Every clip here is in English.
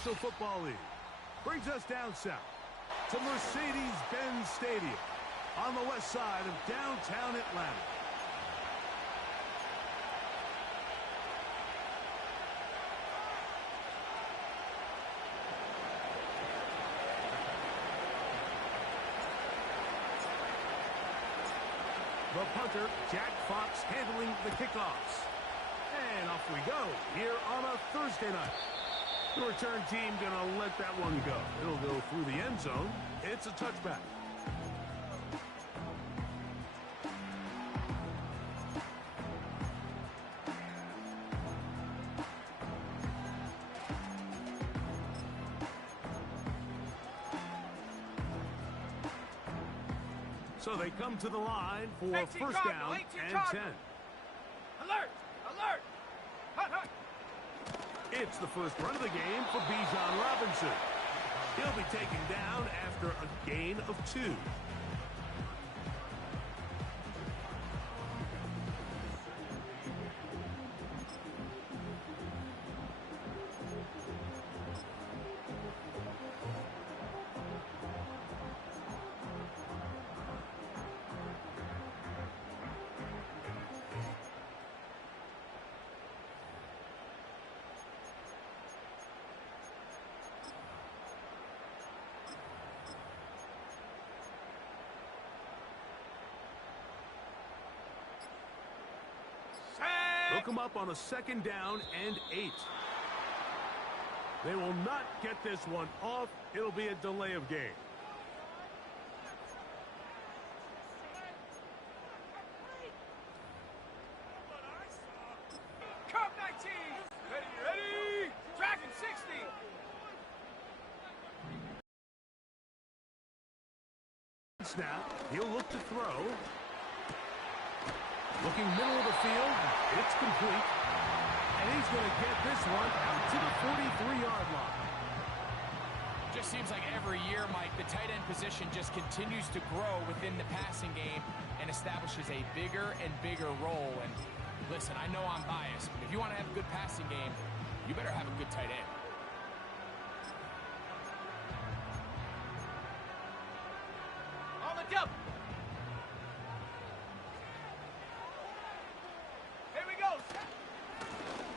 National Football League. Brings us down south to Mercedes-Benz Stadium on the west side of downtown Atlanta. The punter, Jack Fox, handling the kickoffs. And off we go here on a Thursday night. The return team going to let that one go. It'll go through the end zone. It's a touchback. So they come to the line for first down and 10. Alert! Alert! Hut, hut. It's the first run of the game for Bijan Robinson. He'll be taken down after a gain of 2. Hook him up on a second down and 8. They will not get this one off. It'll be a delay of game. Cup 19! Ready, ready! Dragon 60! Snap. He'll look to throw. Looking middle of the field, it's complete. And he's going to get this one out to the 43-yard line. Just seems like every year, Mike, the tight end position just continues to grow within the passing game and establishes a bigger and bigger role. And listen, I know I'm biased, but if you want to have a good passing game, you better have a good tight end. On the double!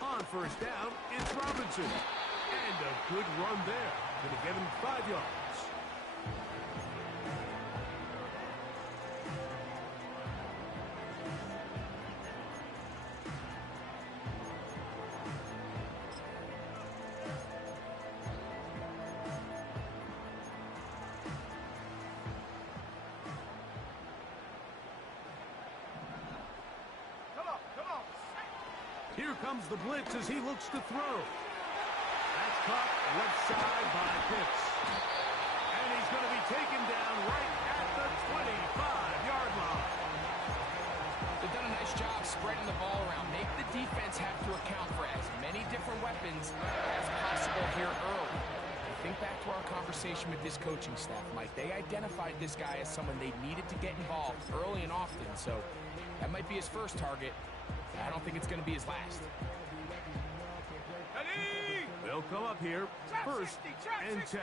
On first down, it's Robinson. And a good run there. Going to get him 5 yards. Here comes the blitz as he looks to throw. That's caught left side by Pitts. And he's going to be taken down right at the 25-yard line. They've done a nice job spreading the ball around. Make the defense have to account for as many different weapons as possible here early. Think back to our conversation with this coaching staff, Mike. They identified this guy as someone they needed to get involved early and often. So that might be his first target. I don't think it's going to be his last. They'll come up here first and 10.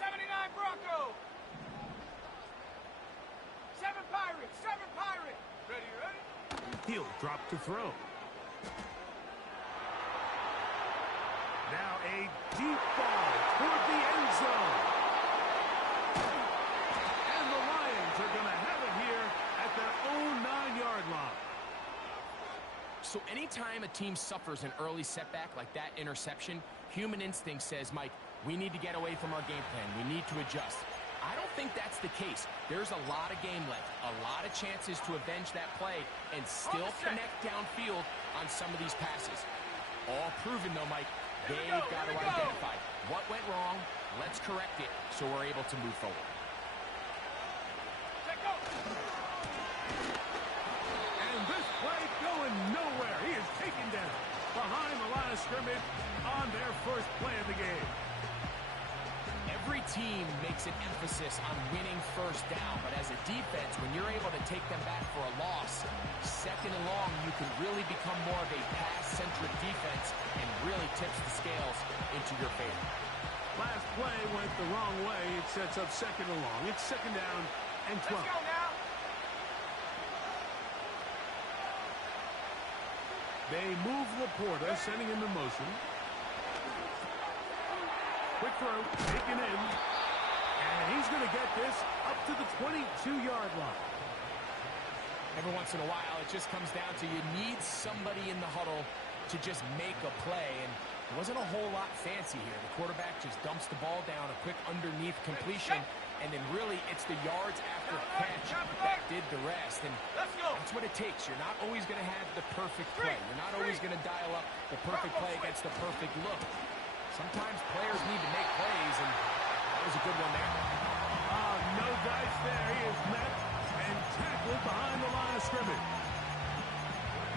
79 Bronco. 7 Pirates. 7 Pirates. Ready, ready? He'll drop to throw. Now a deep ball toward the end zone. And the Lions are going to have it here at their own 9-yard line. So anytime a team suffers an early setback like that interception, human instinct says, Mike, we need to get away from our game plan. We need to adjust. I don't think that's the case. There's a lot of game left, a lot of chances to avenge that play and still connect downfield on some of these passes. All proven, though, Mike. They've got to identify what went wrong. Let's correct it so we're able to move forward. And this play going nowhere. He is taken down behind the line of scrimmage on their first play of the game. Every team makes an emphasis on winning first down, but as a defense, when you're able to take them back for a loss, second and long, you can really become more of a pass-centric defense and really tips the scales into your favor. Last play went the wrong way. It sets up second and long. It's second down and 12. Let's go now. They move Laporta, sending him in motion. Quick throw, taken in. And he's going to get this up to the 22-yard line. Every once in a while, it just comes down to you need somebody in the huddle to just make a play. And it wasn't a whole lot fancy here. The quarterback just dumps the ball down, a quick underneath completion. And then really, it's the yards after catch that did the rest. And that's what it takes. You're not always going to have the perfect play. You're not always going to dial up the perfect play against the perfect look. Sometimes players need to make plays, and that was a good one there. No dice there. He is met and tackled behind the line of scrimmage.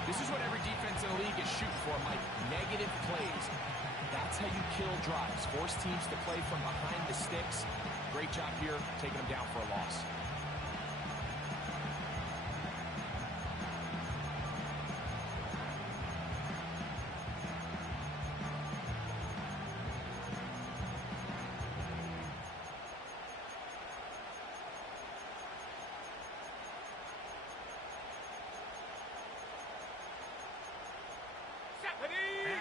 This is what every defense in the league is shooting for, Mike. Negative plays. That's how you kill drives. Force teams to play from behind the sticks. Great job here, taking them down for a loss.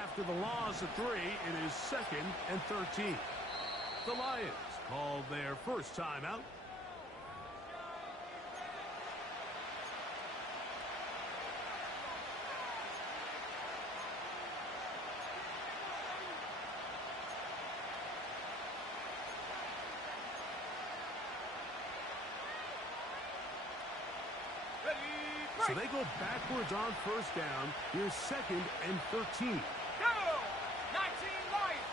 After the loss of 3, it is second and 13. The Lions called their first timeout. So they go backwards on first down. Here's second and 13. Go! 19 Lions.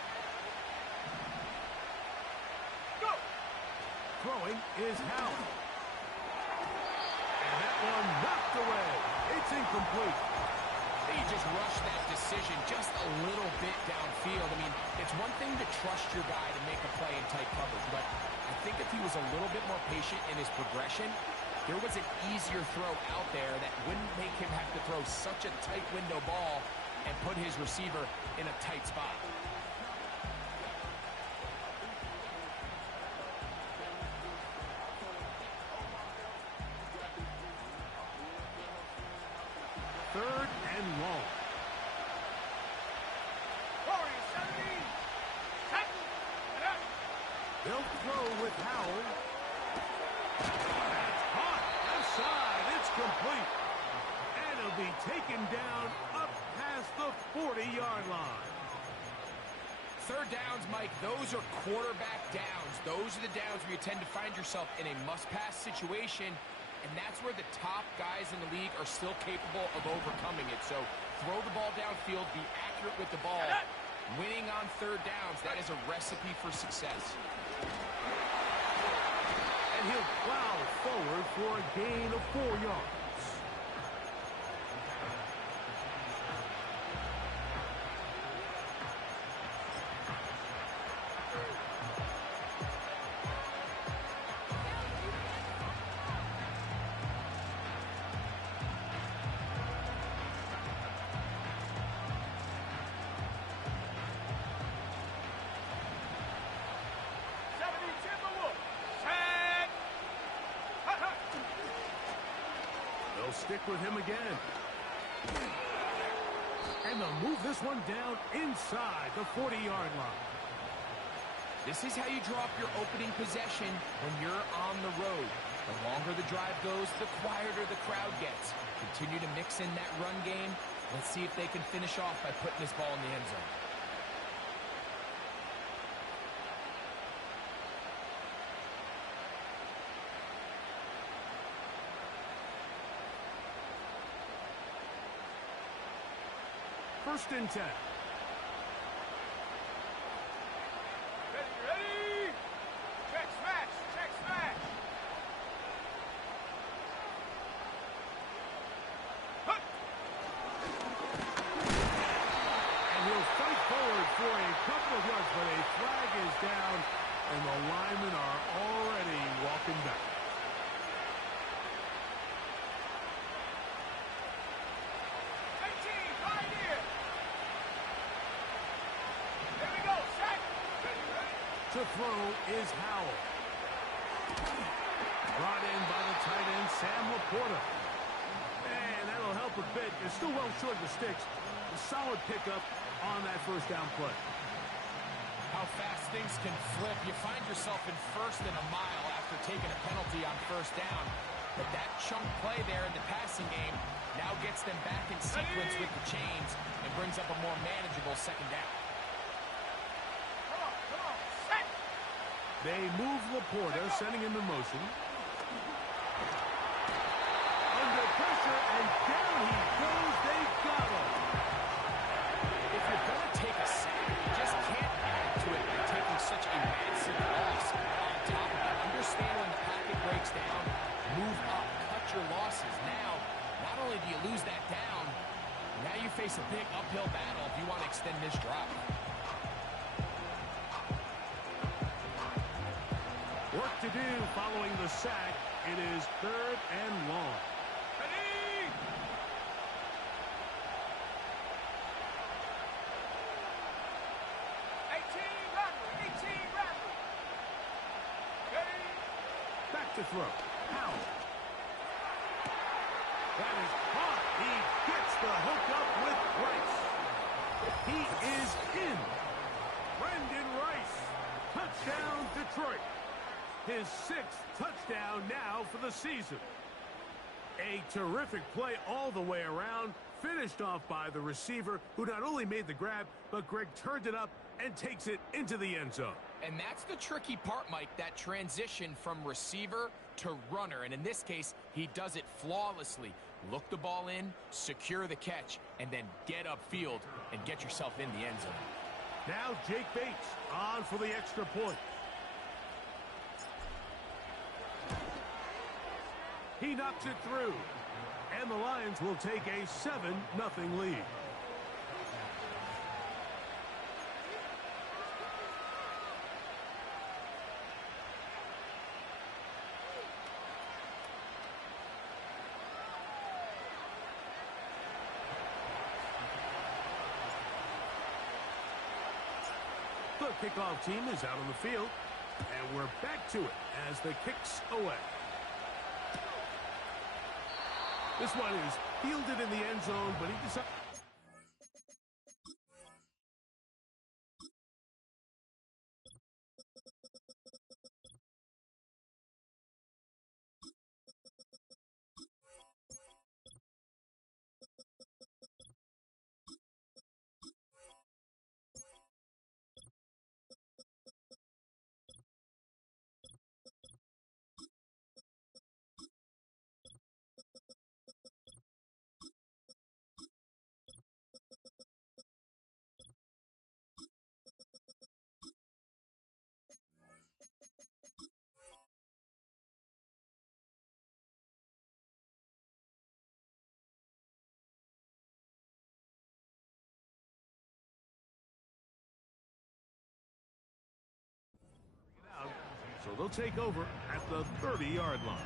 Go! Throwing is Howard. And that one knocked away. It's incomplete. They just rushed that decision just a little bit downfield. I mean, it's one thing to trust your guy to make a play in tight coverage, but I think if he was a little bit more patient in his progression, there was an easier throw out there that wouldn't make him have to throw such a tight window ball and put his receiver in a tight spot. Third and long. Warriors 17. Tackle. And up. They'll throw with Howell. That's hot. Left side. It's complete. And it'll be taken down up past the 40-yard line. Third downs, Mike, those are quarterback downs. Those are the downs where you tend to find yourself in a must-pass situation, and that's where the top guys in the league are still capable of overcoming it. So throw the ball downfield, be accurate with the ball. Winning on third downs, that is a recipe for success. And he'll plow forward for a gain of 4 yards. They'll stick with him again. And they'll move this one down inside the 40-yard line. This is how you draw up your opening possession when you're on the road. The longer the drive goes, the quieter the crowd gets. Continue to mix in that run game. Let's see if they can finish off by putting this ball in the end zone. First and 10. Ready? Check smash. Hut. And he'll fight forward for a couple of yards, but a flag is down, and the line To throw is Howell. Brought in by the tight end, Sam Laporta. And that'll help a bit. They're still well short of the sticks. A solid pickup on that first down play. How fast things can flip. You find yourself in first and a mile after taking a penalty on first down. But that chunk play there in the passing game now gets them back in sequence with the chains and brings up a more manageable second down. Come on, set. They move Laporta, sending him in motion. Under pressure, and down he goes. They got him. If you're going to take a sack, you just can't add to it by taking such a massive loss. On top of it, understand when the pocket breaks down, move up, cut your losses. Now, not only do you lose that down, now you face a big uphill battle if you want to extend this drive. Work to do following the sack. It is 3rd and long. Ready. 18 Rattler. Ready. Back to throw. Howell. That is caught. He gets the hook up with Rice. He is in. Brendan Rice. Touchdown, Detroit. His 6th touchdown now for the season. A terrific play all the way around, finished off by the receiver, who not only made the grab, but Greg turned it up and takes it into the end zone. And that's the tricky part, Mike, that transition from receiver to runner. And in this case, he does it flawlessly. Look the ball in, secure the catch, and then get upfield and get yourself in the end zone. Now Jake Bates on for the extra point. He knocks it through, and the Lions will take a 7-0 lead. The kickoff team is out on the field, and we're back to it as the kick's away. This one is fielded in the end zone, but he decides. So they'll take over at the 30-yard line.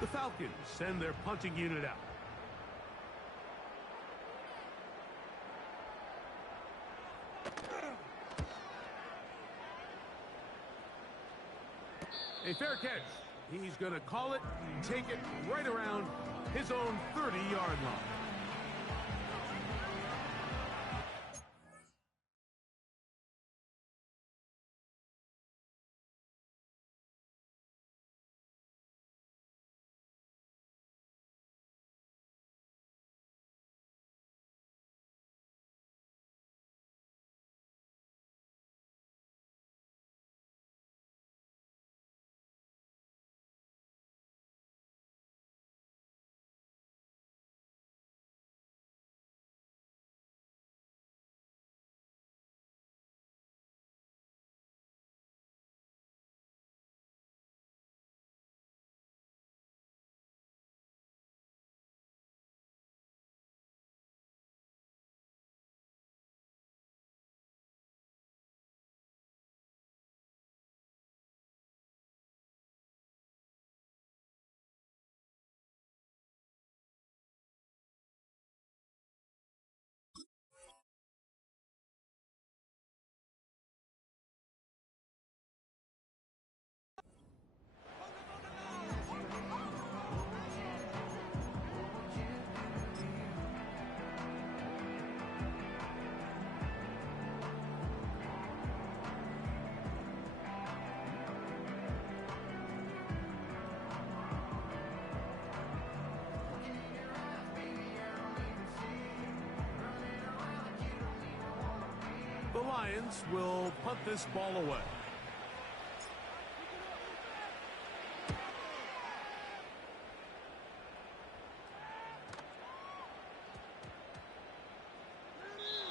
The Falcons send their punting unit out. A fair catch. He's going to call it, take it right around his own 30-yard line. Lions will punt this ball away.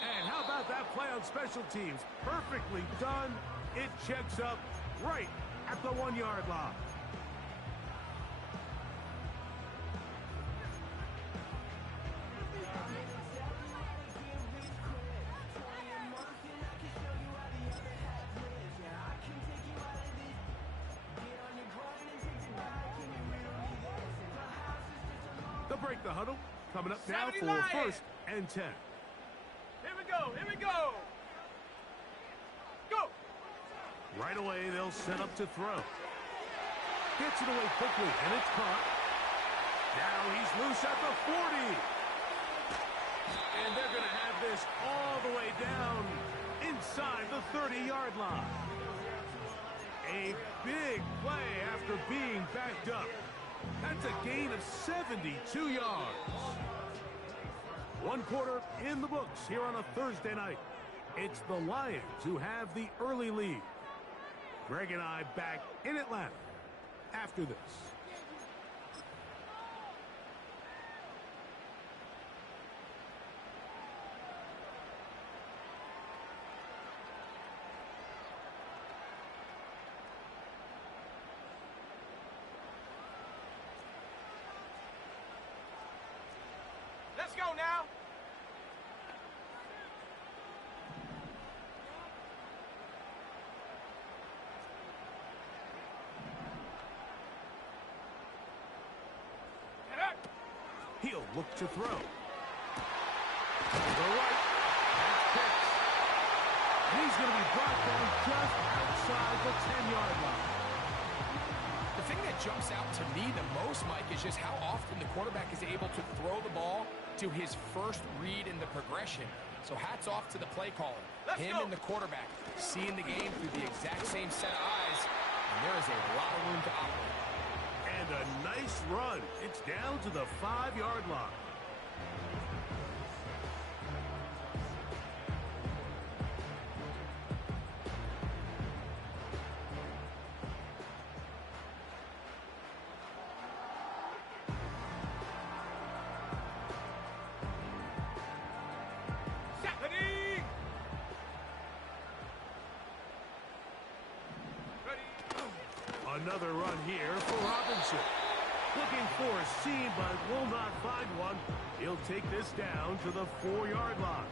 And how about that play on special teams? Perfectly done. It checks up right at the 1-yard line. They'll break the huddle. Coming up now for 1st and 10. Here we go. Here we go. Go. Right away, they'll set up to throw. Gets it away quickly, and it's caught. Now he's loose at the 40. And they're going to have this all the way down inside the 30-yard line. A big play after being backed up. That's a gain of 72 yards. 1 quarter in the books here on a Thursday night. It's the Lions who have the early lead. Greg and I back in Atlanta after this. Let's go now. He'll look to throw. To the right. That's pitched. And he's going to be brought down just outside the 10-yard line. The thing that jumps out to me the most, Mike, is just how often the quarterback is able to throw the ball to his first read in the progression. So hats off to the play caller. Him and the quarterback seeing the game through the exact same set of eyes, and there is a lot of room to operate. And a nice run. It's down to the 5-yard line. Another run here for Robinson. Looking for a seam, but will not find one. He'll take this down to the 4-yard line.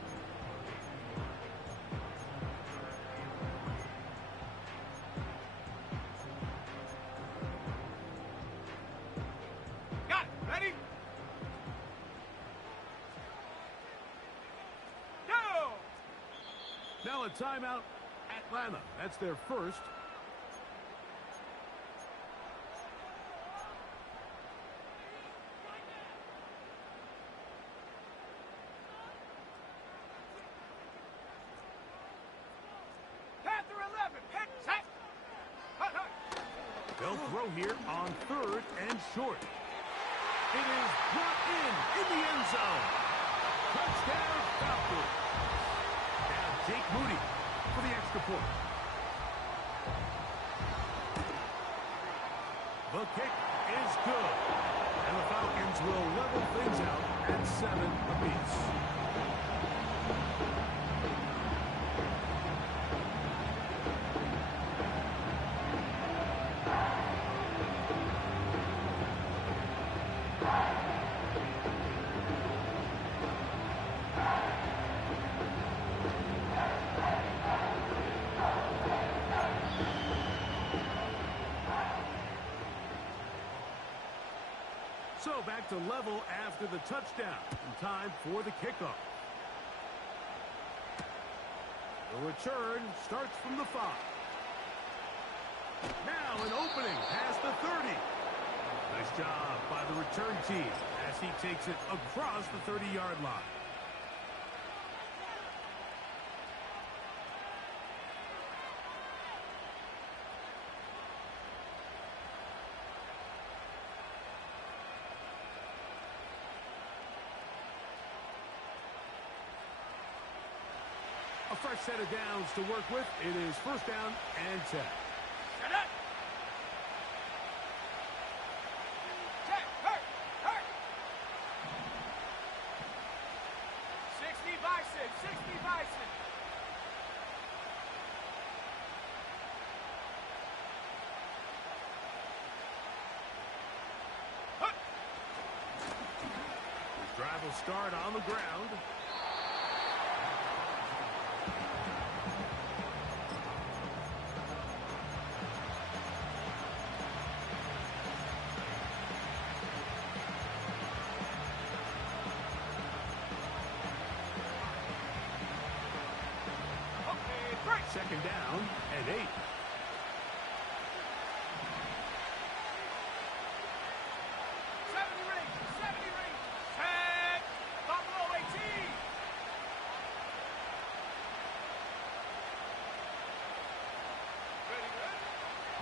Got it. Ready? Go! Now a timeout, Atlanta. That's their first. They'll throw here on 3rd and short. It is brought in the end zone. Touchdown, Falcons. Now Jake Moody for the extra point. The kick is good. And the Falcons will level things out at 7 apiece. So back to level after the touchdown. And time for the kickoff. The return starts from the 5. Now an opening past the 30. Nice job by the return team as he takes it across the 30-yard line. A fresh set of downs to work with. It is first down and 10. Set up. Check. Hurt. 60 Bison. 60 Bison. His drive will start on the ground. Second down and 8.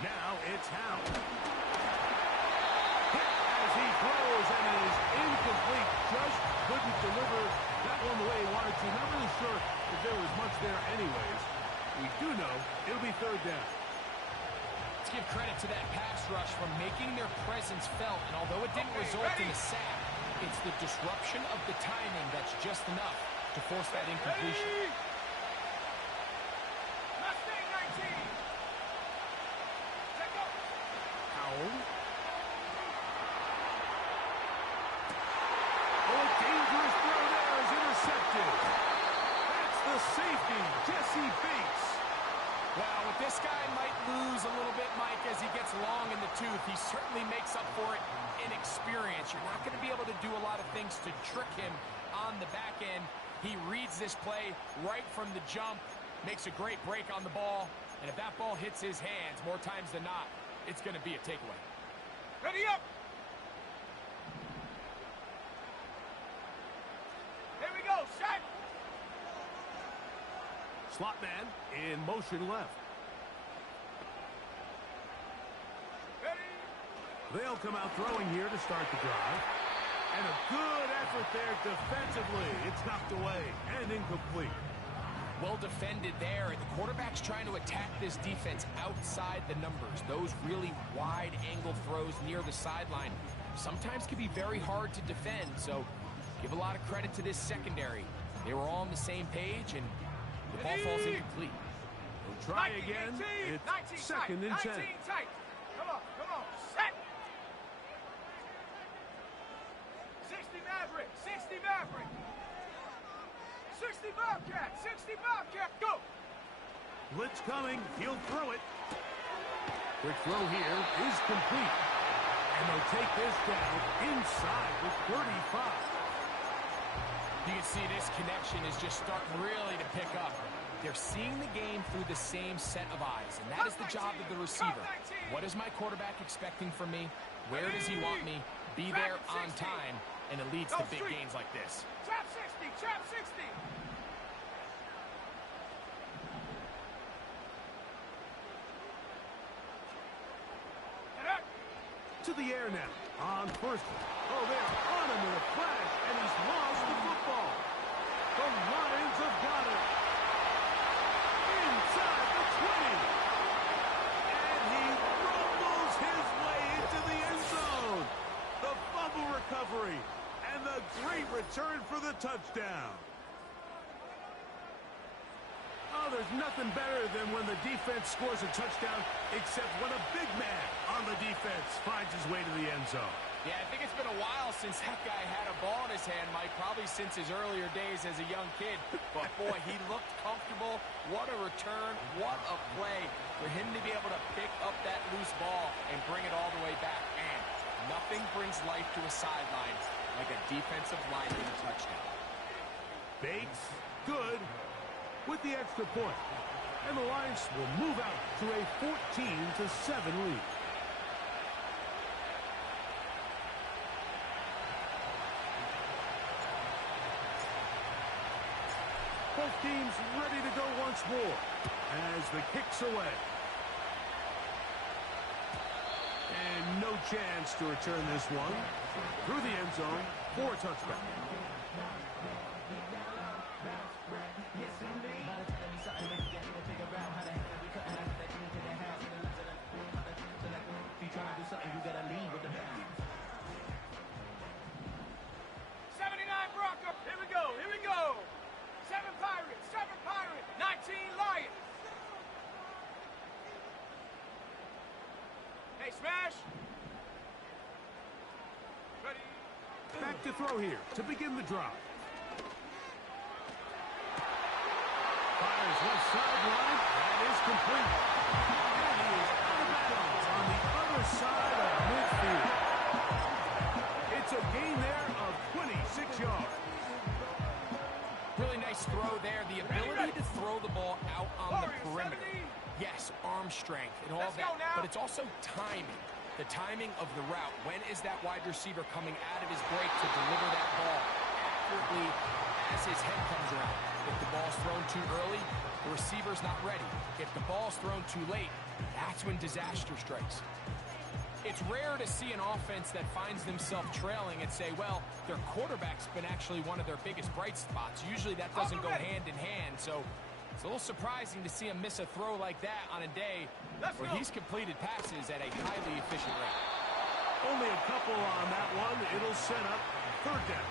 Now it's Howe. Hit as he throws and it is incomplete. Just couldn't deliver that one the way he wanted to. Not really sure if there was much there anyways. We do know it'll be third down. Let's give credit to that pass rush for making their presence felt. And although it didn't result in a sack, it's the disruption of the timing that's just enough to force that incompletion. This guy might lose a little bit, Mike, as he gets long in the tooth. He certainly makes up for it in experience. You're not going to be able to do a lot of things to trick him on the back end. He reads this play right from the jump, makes a great break on the ball, and if that ball hits his hands more times than not, it's going to be a takeaway. Ready up! Here we go, set! Slot man in motion left. They'll come out throwing here to start the drive. And a good effort there defensively. It's knocked away and incomplete. Well defended there. And the quarterback's trying to attack this defense outside the numbers. Those really wide angle throws near the sideline sometimes can be very hard to defend. So give a lot of credit to this secondary. They were all on the same page and the ball falls incomplete. We'll try again. It's second and 10. Tight. Come on. Set. 60 Maverick. 60 Maverick. 60 Bobcat. 60 Bobcat. Go. Blitz coming. He'll throw it. Quick throw here is complete. And they'll take this down inside the 35. You can see this connection is just starting really to pick up. They're seeing the game through the same set of eyes, and that is the job of the receiver. What is my quarterback expecting from me? Where does he want me? Be there on time, and it leads to big gains like this. Trap 60, trap 60. To the air now on first. Oh, they're on him in a flash, and he's lost the football. The Lions have got it. Inside the 20. And he rumbles his way into the end zone. The fumble recovery and the great return for the touchdown. Oh, there's nothing better than when the defense scores a touchdown, except when a big man on the defense finds his way to the end zone. Yeah, I think it's been a while since that guy had a ball in his hand, Mike, probably since his earlier days as a young kid. But, boy, he looked comfortable. What a return. What a play for him to be able to pick up that loose ball and bring it all the way back. And nothing brings life to a sideline like a defensive lineman touchdown. Bates, good, with the extra point. And the Lions will move out to a 14-7 lead. Both teams ready to go once more as the kick's away. And no chance to return this one through the end zone for a touchdown. Nice smash. Ready. Back to throw here to begin the drive. Fires left sideline. That is complete. And he is out of bounds on the other side of midfield. It's a gain there of 26 yards. Really nice throw there. The ability to throw the ball out on the perimeter. Yes, arm strength and all that, but it's also timing. The timing of the route. When is that wide receiver coming out of his break to deliver that ball accurately as his head comes around? If the ball's thrown too early, the receiver's not ready. If the ball's thrown too late, that's when disaster strikes. It's rare to see an offense that finds themselves trailing and say, well, their quarterback's been actually one of their biggest bright spots. Usually that doesn't go hand in hand, so it's a little surprising to see him miss a throw like that on a day where he's completed passes at a highly efficient rate. Only a couple on that one. It'll set up third down.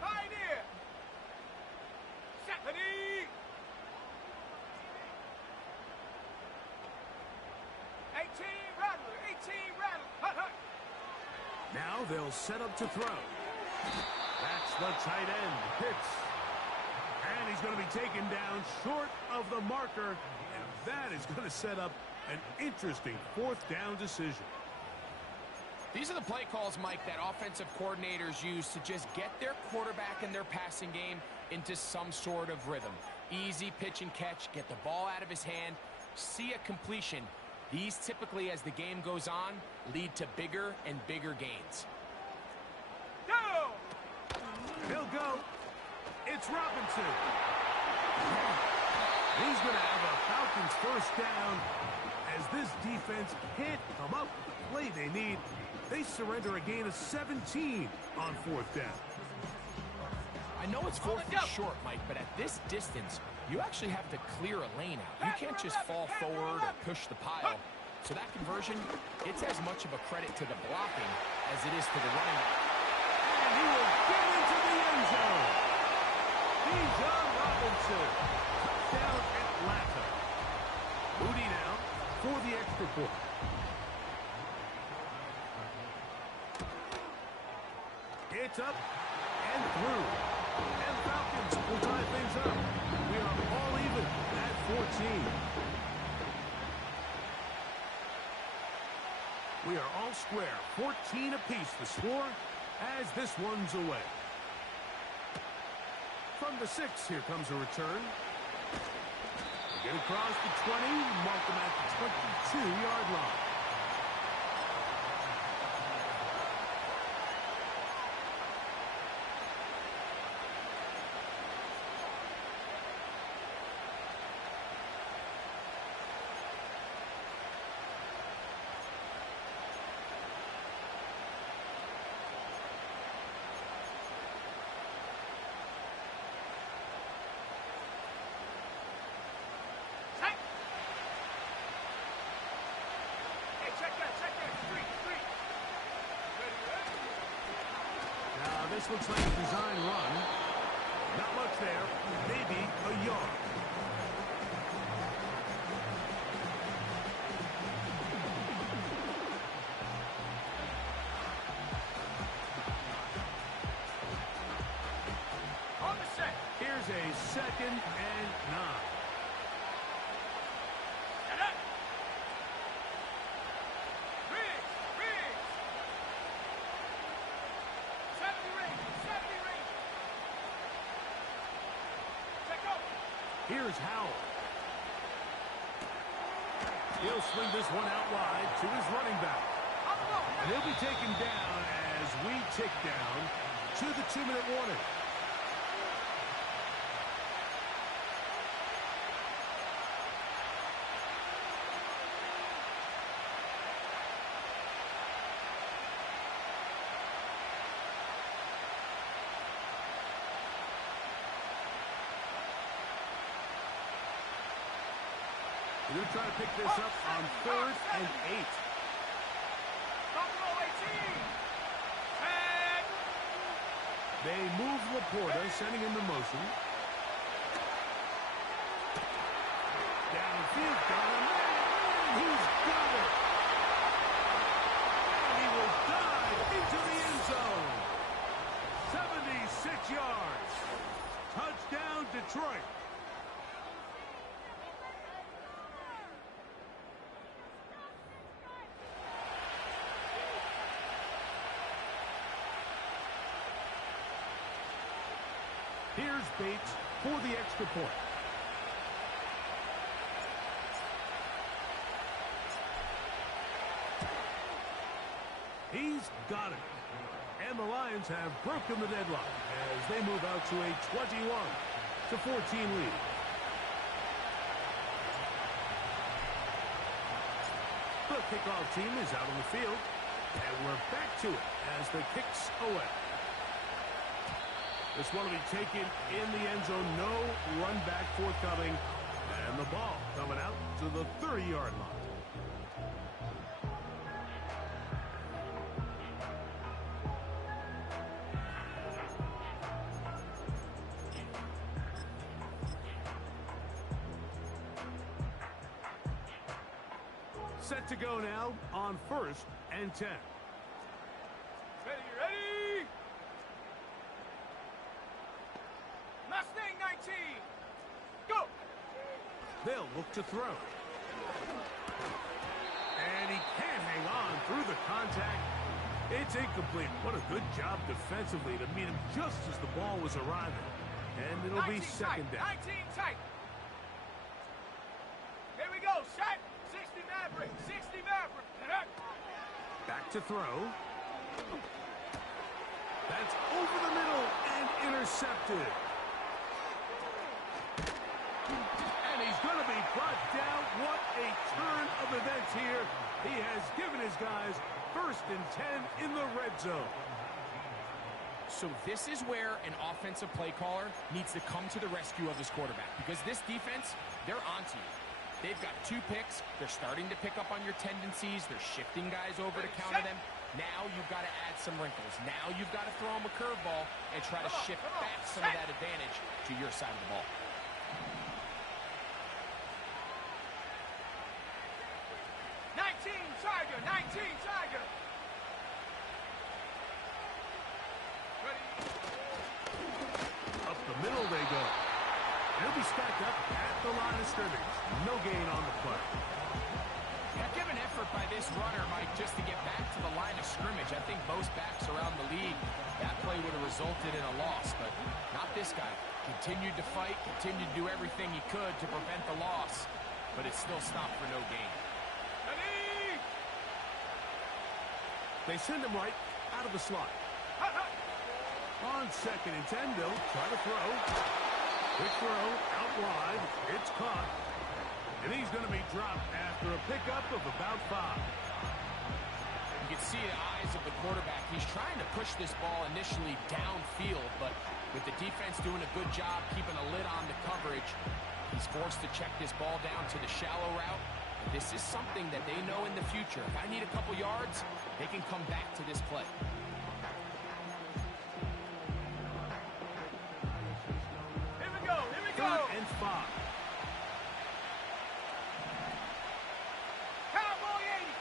Pioneer. Set. Ready. 18 Rattler. 18 Rattler. Hut, hut. Now they'll set up to throw. That's the tight end, Pitts. And he's going to be taken down short of the marker. And that is going to set up an interesting fourth down decision. These are the play calls, Mike, that offensive coordinators use to just get their quarterback and their passing game into some sort of rhythm. Easy pitch and catch, get the ball out of his hand, see a completion. These typically, as the game goes on, lead to bigger and bigger gains. Go! He'll go. It's Robinson. He's going to have a Falcons first down as this defense can't come up with the play they need. They surrender a gain of 17 on fourth down. I know it's fourth and short, Mike, but at this distance, you actually have to clear a lane out. You can't just fall forward or push the pile. So that conversion, it's as much of a credit to the blocking as it is to the running back. And he will get into the end zone. Bijan Robinson. Touchdown Atlanta. Moody now for the extra point. It's up and through. And Falcons will tie things up. We are all even at 14. We are all square. 14 apiece the score as this one's away. From the 6, here comes a return. They get across the 20, mark them at the 22-yard line. This looks like a design run. Not much there. Maybe a yard. On the set. Here's a 2nd and 9. Here's Howell. He'll swing this one out wide to his running back. And he'll be taken down as we tick down to the 2-minute warning. We're trying to pick this up on 3rd and 8. They move Laporta, sending him to motion. Downfield, got him. And he's got it. And he will dive into the end zone. 76 yards. Touchdown, Detroit. Here's Bates for the extra point. He's got it. And the Lions have broken the deadlock as they move out to a 21-14 lead. The kickoff team is out on the field, and we're back to it as the kick's away. This one will be taken in the end zone. No run back forthcoming. And the ball coming out to the 30-yard line. Set to go now on 1st and 10. Ready, ready! Mustang 19! Go! They'll look to throw. And he can't hang on through the contact. It's incomplete. What a good job defensively to meet him just as the ball was arriving. And it'll be second down. 19 tight! Here we go, set! 60 Maverick! 60 Maverick! Back to throw. That's over the middle and intercepted. And he's going to be brought down. What a turn of events here. He has given his guys 1st and 10 in the red zone. So this is where an offensive play caller needs to come to the rescue of his quarterback, because this defense, they're onto you. They've got 2 picks. They're starting to pick up on your tendencies. They're shifting guys over to counter them. Now you've got to add some wrinkles. Now you've got to throw them a curveball and try to shift back some of that advantage to your side of the ball. Tiger! 19 Tiger! Ready? Up the middle they go. They'll be stacked up at the line of scrimmage. No gain on the play. Heck of an effort by this runner, Mike, just to get back to the line of scrimmage. I think most backs around the league, that play would have resulted in a loss, but not this guy. Continued to fight, continued to do everything he could to prevent the loss, but it still stopped for no gain. Ready? They send him right out of the slot. On 2nd and 10, they'll try to throw. Quick throw, out wide. It's caught. And he's going to be dropped after a pickup of about 5. You can see the eyes of the quarterback. He's trying to push this ball initially downfield, but with the defense doing a good job keeping a lid on the coverage, he's forced to check this ball down to the shallow route. This is something that they know in the future. If I need a couple yards, they can come back to this play. Here we go! Here we go! 3rd and 5. Cowboy 80!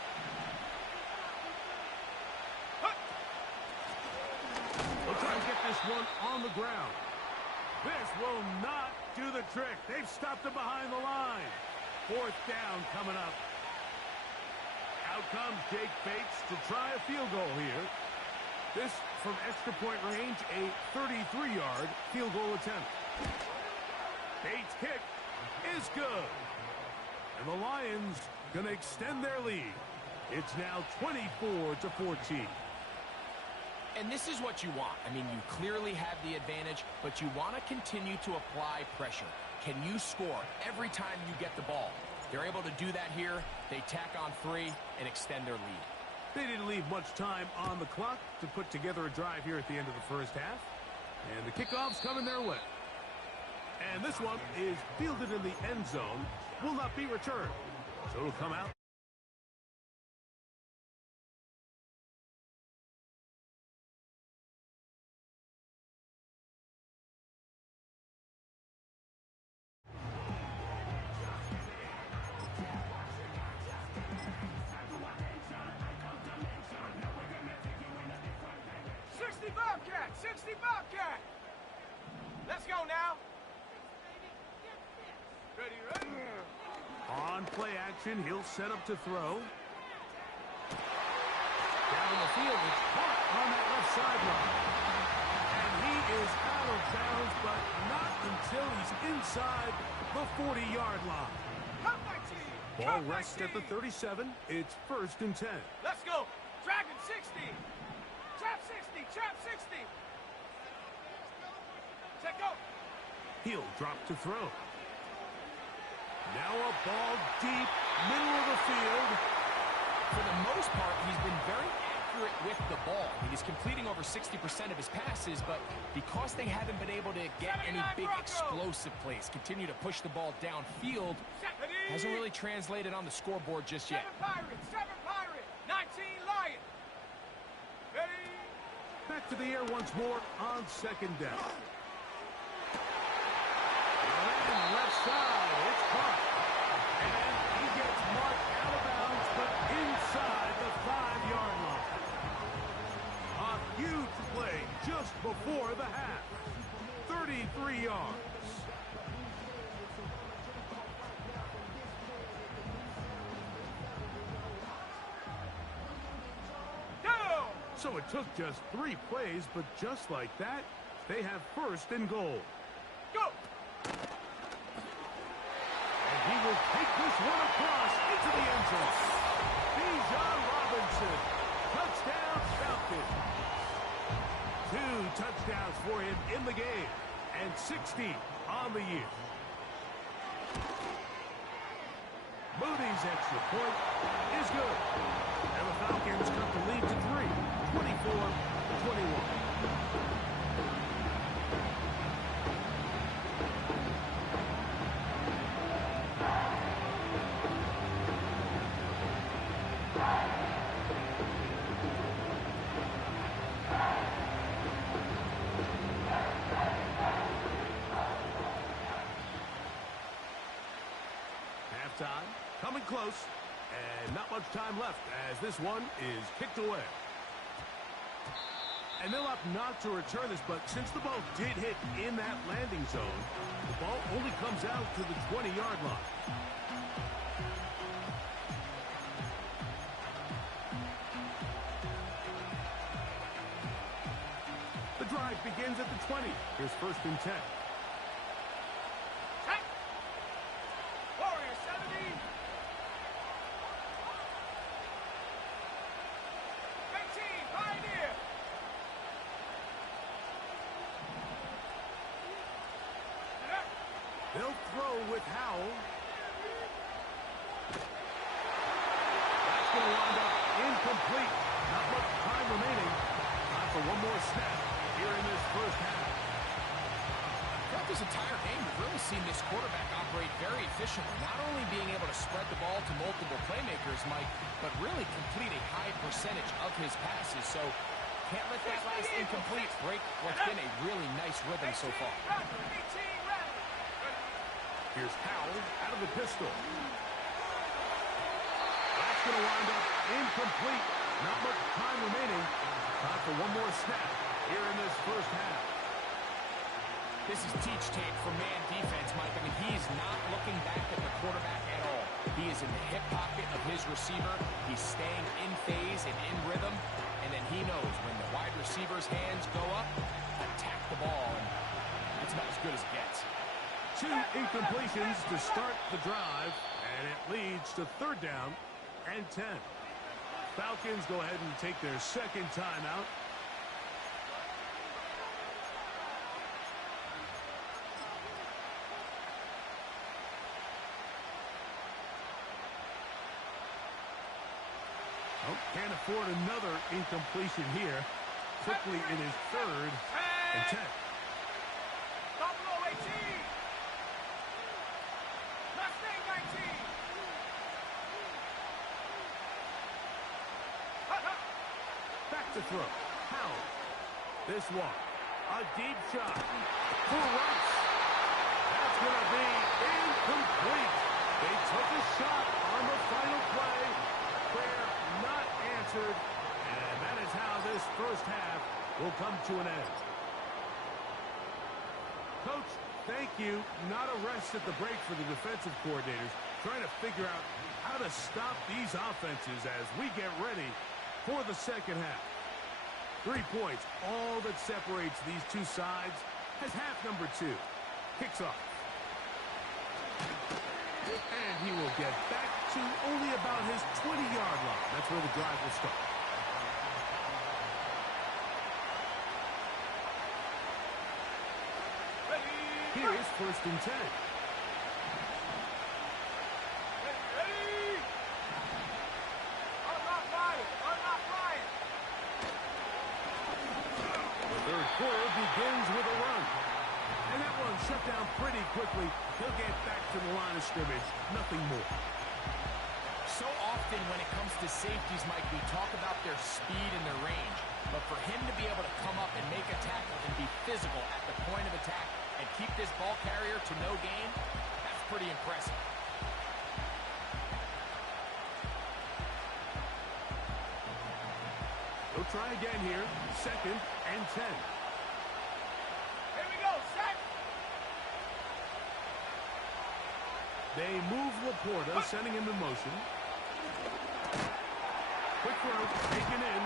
They'll try and get this one on the ground. This will not do the trick. They've stopped him behind the line. 4th down coming up. Out comes Jake Bates to try a field goal here. This from extra point range, a 33-yard field goal attempt. Bates' kick is good. And the Lions going to extend their lead. It's now 24-14. And this is what you want. I mean, you clearly have the advantage, but you want to continue to apply pressure. Can you score every time you get the ball? They're able to do that here. They tack on 3 and extend their lead. They didn't leave much time on the clock to put together a drive here at the end of the first half. And the kickoff's coming their way. And this one is fielded in the end zone. Will not be returned. So it'll come out. Bobcat! 60 Bobcat! Let's go now. Ready, ready? On play action, he'll set up to throw. Down the field, it's caught on that left sideline. And he is out of bounds, but not until he's inside the 40-yard line. Come my team! Ball Come my rests at the team! 37. It's 1st and 10. Let's go! Dragon 60! Trap 60! Trap 60! Set go! He'll drop to throw. Now a ball deep, middle of the field. For the most part, he's been very accurate with the ball. I mean, he's completing over 60% of his passes, but because they haven't been able to get any big explosive plays, continue to push the ball downfield, hasn't really translated on the scoreboard just yet. 7 Pirate! 7 Pirate! 19 Lion! Ready? Back to the air once more on 2nd down. And left side, it's caught. And he gets marked out of bounds, but inside the 5-yard line. A huge play just before the half. 33 yards. Go! So it took just 3 plays, but just like that, they have 1st and goal. Go! And he will take this one across into the end zone. Bijan Robinson. Touchdown, Falcons. 2 touchdowns for him in the game. And 60 on the year. Moody's extra point is good. And the Falcons cut the lead to 3. 24-21. Halftime, coming close, and not much time left as this one is kicked away. And they'll opt not to return this, but since the ball did hit in that landing zone, the ball only comes out to the 20-yard line. The drive begins at the 20. Here's 1st and 10. Check! Warrior 70! 18 Pioneer! They'll throw with Howell. That's going to wind up incomplete. Not much time remaining. Time for one more snap here in this 1st half. Throughout this entire game, we've really seen this quarterback operate very efficiently, not only being able to spread the ball to multiple playmakers, Mike, but really complete a high percentage of his passes. So can't let that last incomplete break what's been a really nice rhythm so far. Here's Howell out of the pistol. That's going to wind up incomplete. Not much time remaining. Time for one more snap here in this 1st half. This is teach tape for man defense, Mike. I mean, he's not looking back at the quarterback at all. He is in the hip pocket of his receiver. He's staying in phase and in rhythm. And then he knows when the wide receiver's hands go up, attack the ball. And that's about as good as it gets. 2 incompletions to start the drive, and it leads to 3rd down and 10. Falcons go ahead and take their 2nd timeout. Oh, can't afford another incompletion here. Quickly in his 3rd and 10. Buffalo 18! Mustang 19! Back to throw. Howell. This one. A deep shot. For Rice. That's going to be incomplete. They took a shot on the final play. Prayer not answered. And that is how this first half will come to an end. Coach, thank you. Not a rest at the break for the defensive coordinators, trying to figure out how to stop these offenses as we get ready for the second half. 3 points, all that separates these two sides as half number 2 kicks off. And he will get back to only about his 20-yard line. That's where the drive will start. Here is 1st and 10. Ready! I'm not lying. I'm not lying. The third quarter begins with a run. And that one shut down pretty quickly. He'll get back to the line of scrimmage. Nothing more. So often when it comes to safeties, Mike, we talk about their speed and their range. But for him to be able to come up and make a tackle and be physical at the point of attack and keep this ball carrier to no gain, that's pretty impressive. He'll try again here. 2nd and 10. Here we go, set. They move Laporta, sending him in motion. Quick throw, taken in.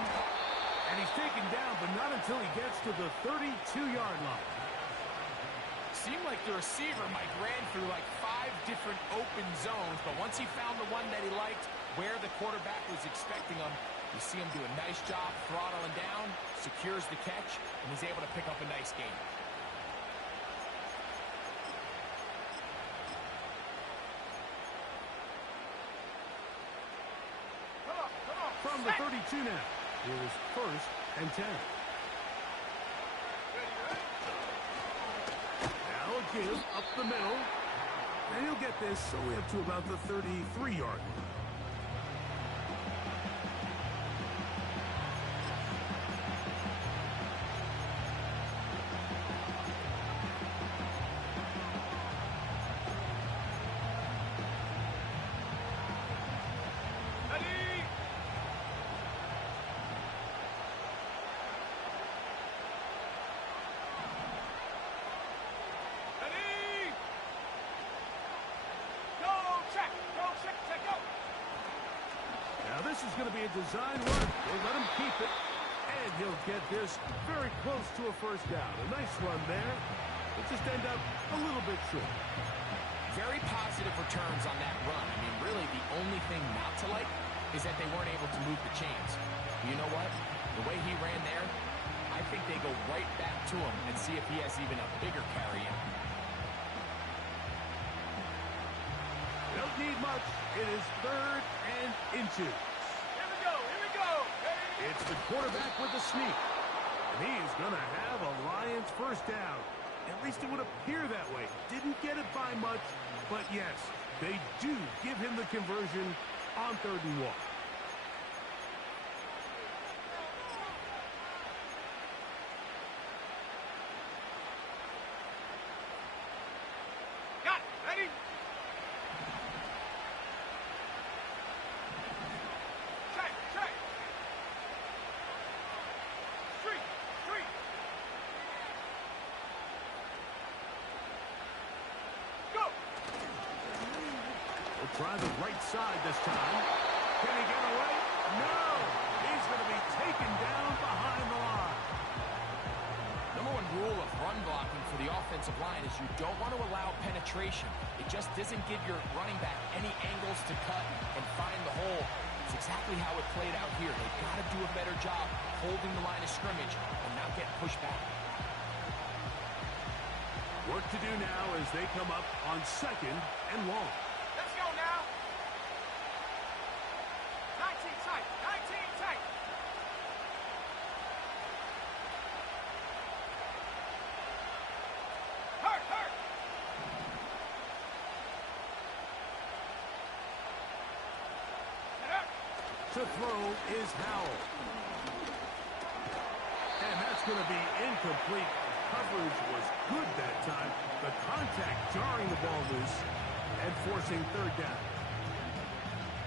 And he's taken down, but not until he gets to the 32-yard line. Seemed like the receiver, Mike, ran through like 5 different open zones, but once he found the one that he liked, where the quarterback was expecting him, you see him do a nice job throttling down, secures the catch, and he's able to pick up a nice gain. Come on. From the 32 now, here's 1st and 10. Now a give up the middle. And he'll get this only up to about the 33-yard line. This is going to be a design run. They'll let him keep it, and he'll get this very close to a 1st down. A nice run there. It'll just end up a little bit short. Very positive returns on that run. I mean, really, the only thing not to like is that they weren't able to move the chains. You know what? The way he ran there, I think they go right back to him and see if he has even a bigger carry in. Don't need much. It is 3rd and inches. It's the quarterback with the sneak. And he's going to have a Lions 1st down. At least it would appear that way. Didn't get it by much, but yes, they do give him the conversion on 3rd and 1. Got it. Ready? Check. Street. Go. We'll try the right side this time. Can he get away? No! He's going to be taken down behind the line. Number 1 rule of run blocking for the offensive line is you don't want to allow penetration. It just doesn't give your running back any angles to cut and find the hole. It's exactly how it played out here. They've got to do a better job holding the line of scrimmage and not get pushed back. Work to do now as they come up on 2nd and long. Let's go now. 19 tight. Hurt. To throw is Howell. And that's going to be incomplete. Coverage was good that time. The contact jarring the ball loose and forcing 3rd down.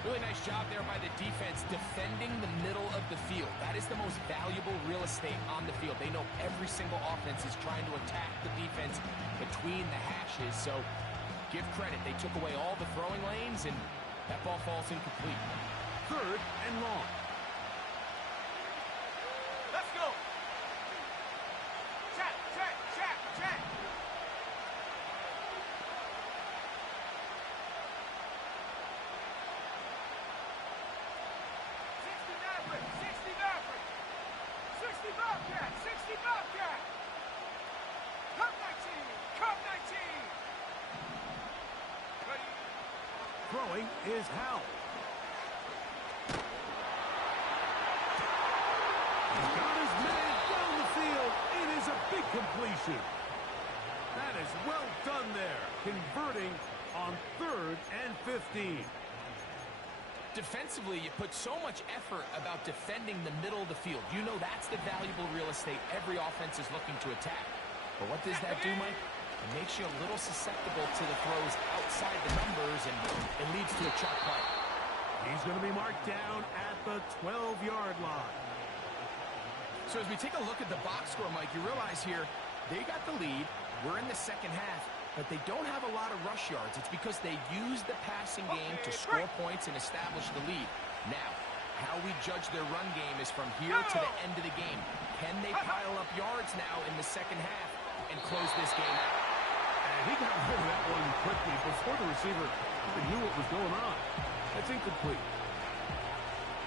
Really nice job there by the defense defending the middle of the field. That is the most valuable real estate on the field. They know every single offense is trying to attack the defense between the hashes. So give credit. They took away all the throwing lanes, and that ball falls incomplete. 3rd and long. Let's go. Check, check, check, check. 60 Maverick. 60 Bobcat. 60 Bobcat. Come 19. Come 19. Ready. Throwing is Howell. He's got his man down the field. It is a big completion. That is well done there, converting on 3rd and 15. Defensively, you put so much effort about defending the middle of the field. You know that's the valuable real estate every offense is looking to attack. But what does that do, Mike? It makes you a little susceptible to the throws outside the numbers, and it leads to a chalk play. He's going to be marked down at the 12-yard line. So as we take a look at the box score, Mike, you realize here they got the lead. We're in the second half, but they don't have a lot of rush yards. It's because they use the passing game to score points and establish the lead. Now, how we judge their run game is from here to the end of the game. Can they pile up yards now in the second half and close this game out? And he got rid of that one quickly before the receiver even knew what was going on. That's incomplete.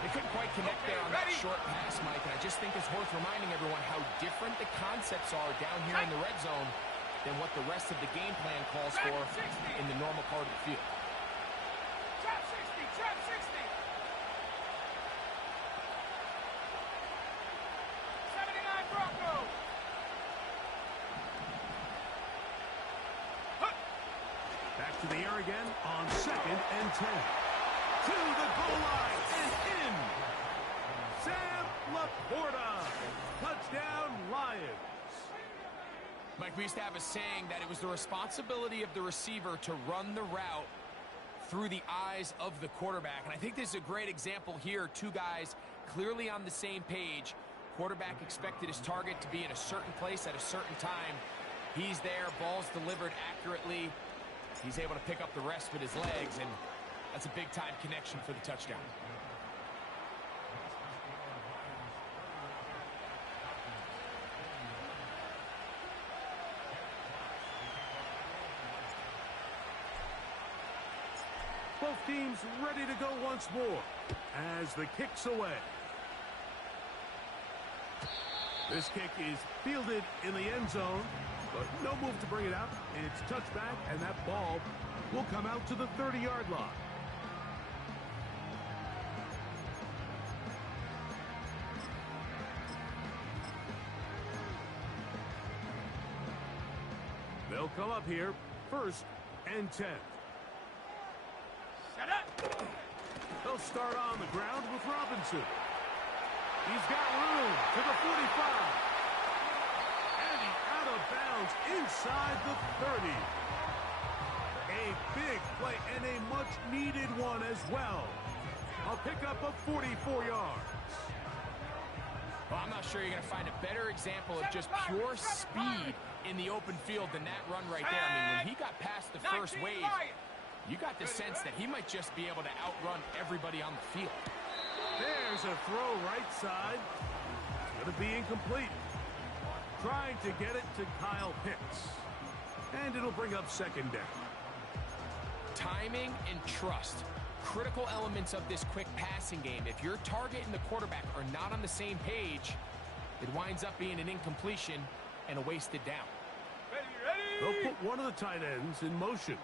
They couldn't quite connect there on that short pass, Mike, and I just think it's worth reminding everyone how different the concepts are down here in the red zone than what the rest of the game plan calls for in the normal part of the field. Trap 60, trap 60. 79 Broncos. Back to the air again on 2nd and 10. To the goal line and in. Sam Laporta. Touchdown, Lions. Mike, we used to have a saying that it was the responsibility of the receiver to run the route through the eyes of the quarterback. And I think this is a great example here. Two guys clearly on the same page. Quarterback expected his target to be in a certain place at a certain time. He's there, ball's delivered accurately. He's able to pick up the rest with his legs, and that's a big-time connection for the touchdown. Both teams ready to go once more as the kick's away. This kick is fielded in the end zone, but no move to bring it out. It's touchback, and that ball will come out to the 30-yard line. They'll come up here, 1st and 10. Set up. They'll start on the ground with Robinson. He's got room to the 45. And he's out of bounds inside the 30. A big play and a much-needed one as well. A pickup of 44 yards. Well, I'm not sure you're going to find a better example of just pure speed in the open field than that run right there. I mean, when he got past the first wave, you got the sense that he might just be able to outrun everybody on the field. There's a throw right side. It's going to be incomplete. Trying to get it to Kyle Pitts. And it'll bring up 2nd down. Timing and trust. Critical elements of this quick passing game. If your target and the quarterback are not on the same page, it winds up being an incompletion and a wasted down. Ready, ready. They'll put one of the tight ends in motion.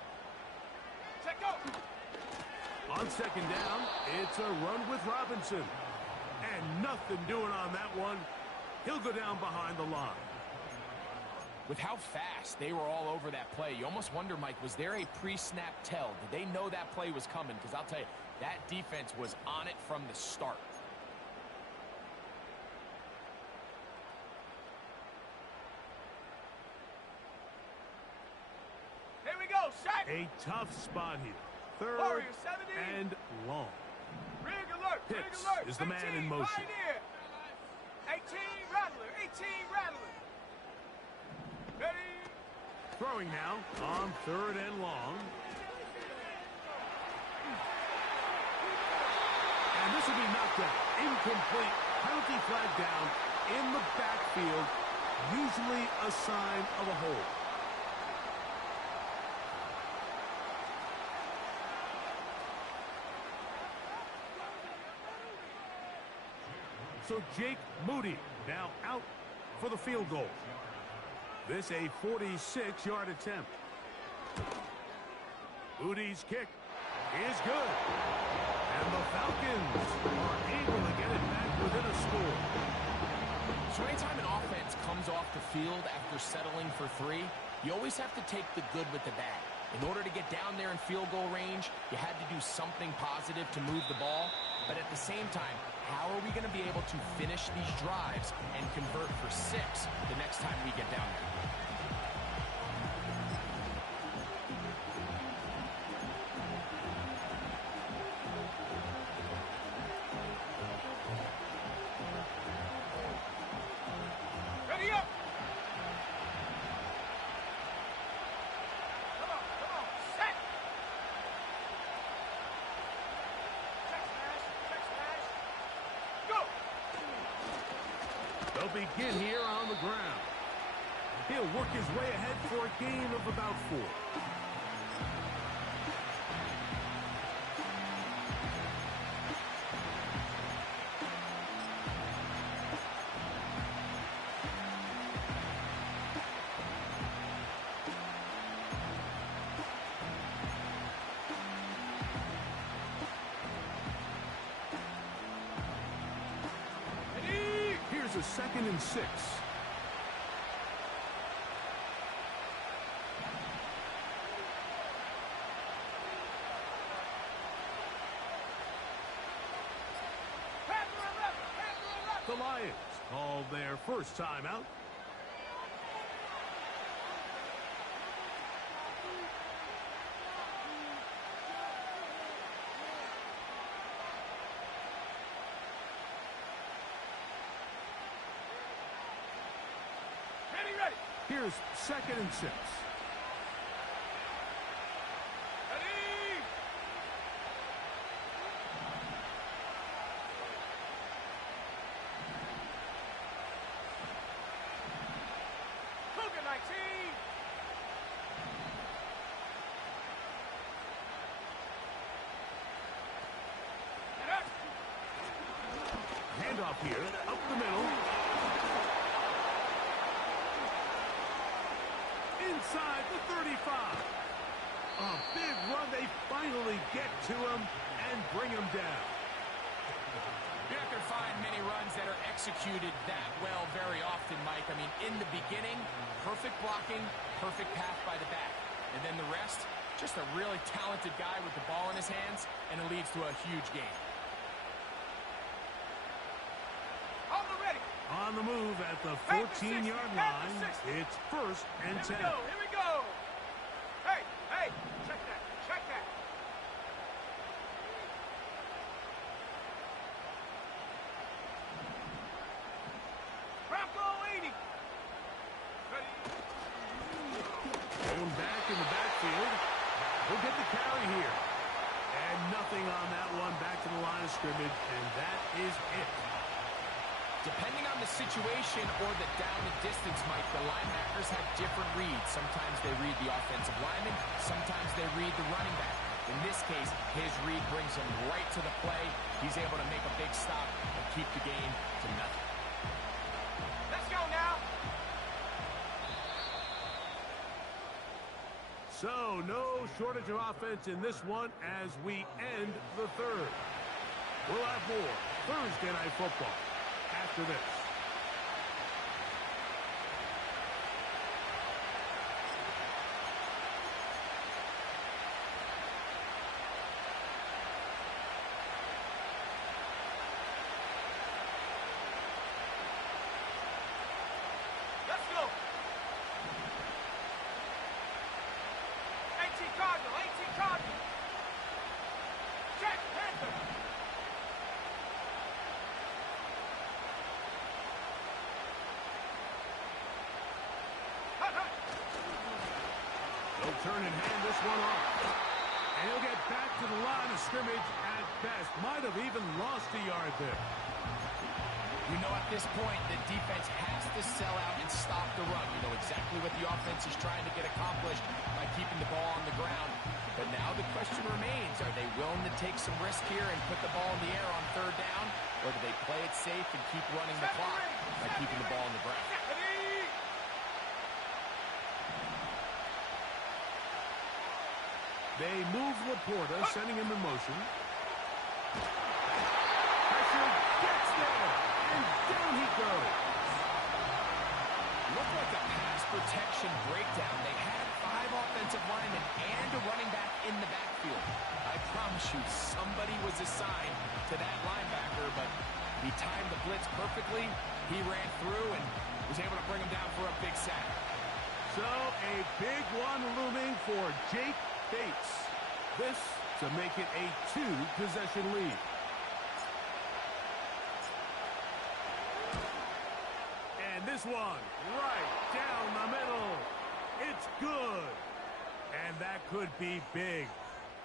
Check go. On 2nd down, it's a run with Robinson. And nothing doing on that one. He'll go down behind the line. With how fast they were all over that play, you almost wonder, Mike, was there a pre-snap tell? Did they know that play was coming? Because I'll tell you, that defense was on it from the start. Here we go, set. A tough spot here. 3rd Warrior 70. and long. Pitts alert. is the man 18, in motion. Pioneer. 18, Rattler. 18, Rattler. Ready. Throwing now on 3rd and long. And this will be knocked out. Incomplete. Penalty flag down in the backfield. Usually a sign of a hold. So Jake Moody now out for the field goal. This a 46-yard attempt. Moody's kick is good. And the Falcons are able to get it back within a score. So anytime an offense comes off the field after settling for 3, you always have to take the good with the bad. In order to get down there in field goal range, you had to do something positive to move the ball. But at the same time, how are we going to be able to finish these drives and convert for 6 the next time we get down there? Ready up. Come on. Set. Check smash. Go. They'll begin here on the ground. He'll work his way ahead for a gain of about 4. Ready. Here's a 2nd and 6. The Lions called their first timeout. Ready. Here's 2nd and 6. Ready. Cougar 19. And up. Handoff here, up the middle. Inside the 35. A big run. They finally get to him and bring him down. You're not going to find many runs that are executed that well very often, Mike. I mean, in the beginning, perfect blocking, perfect path by the back. And then the rest, just a really talented guy with the ball in his hands, and it leads to a huge game. On the ready. On the move at the 14-yard line. It's 1st and 10. Here we go. Hey. Check that. Bronco 80. Ready. Going back in the backfield. He'll get the carry here. And nothing on that one. Back to the line of scrimmage, and that is it. Depending on the situation or the down and distance, Mike, the linebackers have different reads. Sometimes they read the offensive lineman. Sometimes they read the running back. In this case, his read brings him right to the play. He's able to make a big stop and keep the game to nothing. Let's go now. So, no shortage of offense in this one as we end the 3rd. We'll have more Thursday Night Football after this. Let's go. 18 Cardinal. Check, Panther. He'll turn and hand this one off. And he'll get back to the line of scrimmage at best. Might have even lost a yard there. You know, at this point, the defense has to sell out and stop the run. You know exactly what the offense is trying to get accomplished by keeping the ball on the ground. But now the question remains, are they willing to take some risk here and put the ball in the air on third down? Or do they play it safe and keep running the clock by keeping the ball on the ground? They move Laporta, sending him in motion. Pressure gets there, and down he goes. Looked like a pass protection breakdown. They had 5 offensive linemen and a running back in the backfield. I promise you, somebody was assigned to that linebacker, but he timed the blitz perfectly. He ran through and was able to bring him down for a big sack. So a big one looming for Jake Bates. This to make it a 2-possession lead. And this one right down the middle. It's good. And that could be big.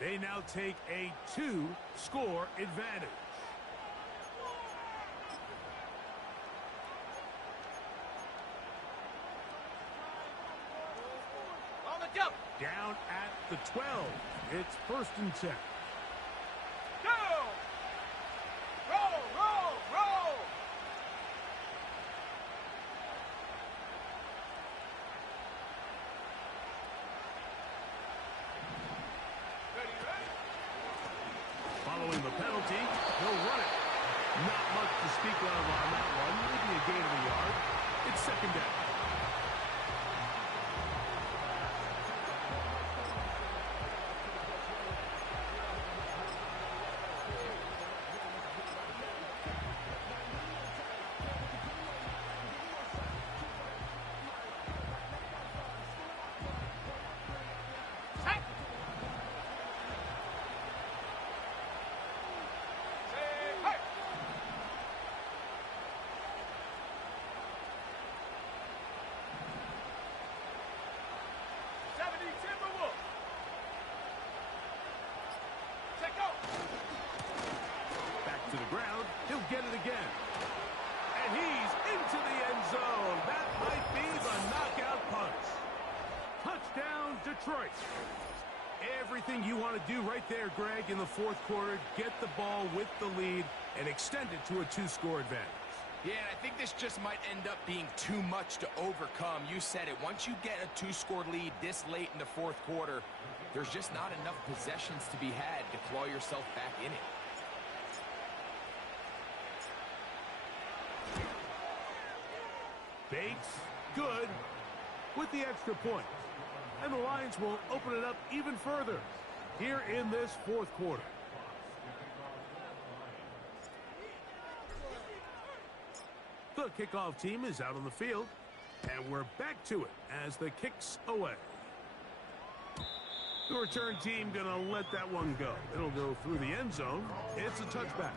They now take a 2-score advantage. Down at the 12. It's 1st and 10. Go! Roll, roll, roll! Ready, ready? Following the penalty, he'll run it. Not much to speak of on that one. Maybe a gain of a yard. It's 2nd down. To the ground, he'll get it again. And he's into the end zone. That might be the knockout punch. Touchdown, Detroit. Everything you want to do right there, Greg, in the 4th quarter. Get the ball with the lead and extend it to a 2-score advantage. Yeah, and I think this just might end up being too much to overcome. You said it. Once you get a 2-score lead this late in the 4th quarter, there's just not enough possessions to be had to claw yourself back in it. Bates, good, with the extra point. And the Lions will open it up even further here in this 4th quarter. The kickoff team is out on the field, and we're back to it as the kick's away. The return team going to let that one go. It'll go through the end zone. It's a touchback.